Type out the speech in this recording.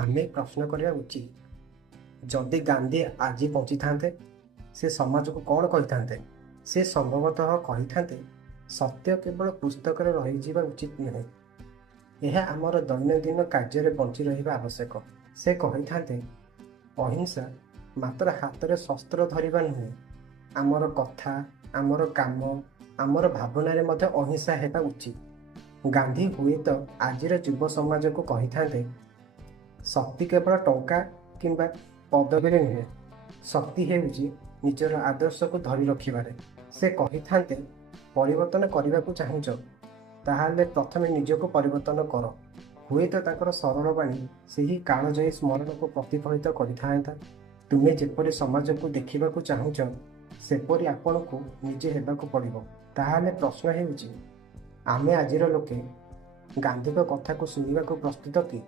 ଆମେ ପ୍ରଶ୍ନ କରିବା ଉଚିତ ଯଦି ଗାନ୍ଧୀ ଆଜି ବଞ୍ଚିଥାନ୍ତେ ସେ ସମାଜକୁ କ'ଣ କହିଥାନ୍ତେ? ସେ ସମ୍ଭବତଃ କହିଥାନ୍ତେ ସତ୍ୟ କେବଳ ପୁସ୍ତକରେ ରହିଯିବା ଉଚିତ ନୁହେଁ, ଏହା ଆମର ଦୈନନ୍ଦିନ କାର୍ଯ୍ୟରେ ବଞ୍ଚି ରହିବା ଆବଶ୍ୟକ। ସେ କହିଥାନ୍ତେ ଅହିଂସା ମାତ୍ର ହାତରେ ଶସ୍ତ୍ର ଧରିବା ନୁହେଁ, ଆମର କଥା, ଆମର କାମ, ଆମର ଭାବନାରେ ମଧ୍ୟ ଅହିଂସା ହେବା ଉଚିତ। ଗାନ୍ଧୀ ହୁଏତ ଆଜିର ଯୁବ ସମାଜକୁ କହିଥାନ୍ତେ ଶକ୍ତି କେବଳ ଟଙ୍କା କିମ୍ବା ପଦବୀରେ ନୁହେଁ, ଶକ୍ତି ହେଉଛି ନିଜର ଆଦର୍ଶକୁ ଧରି ରଖିବାରେ। ସେ କହିଥାନ୍ତେ ପରିବର୍ତ୍ତନ କରିବାକୁ ଚାହୁଁଛ ତାହେଲେ ପ୍ରଥମେ ନିଜକୁ ପରିବର୍ତ୍ତନ କର। ହୁଏତ ତାଙ୍କର ସରଳ ବାଣୀ ସେହି କାଳଜୟୀ ସ୍ମରଣକୁ ପ୍ରତିଫଳିତ କରିଥାନ୍ତା। ତୁମେ ଯେପରି ସମାଜକୁ ଦେଖିବାକୁ ଚାହୁଁଛ ସେପରି ଆପଣଙ୍କୁ ନିଜେ ହେବାକୁ ପଡ଼ିବ। ତାହେଲେ ପ୍ରଶ୍ନ ହେଉଛି ଆମେ ଆଜିର ଲୋକେ ଗାନ୍ଧୀଙ୍କ କଥାକୁ ଶୁଣିବାକୁ ପ୍ରସ୍ତୁତ କି?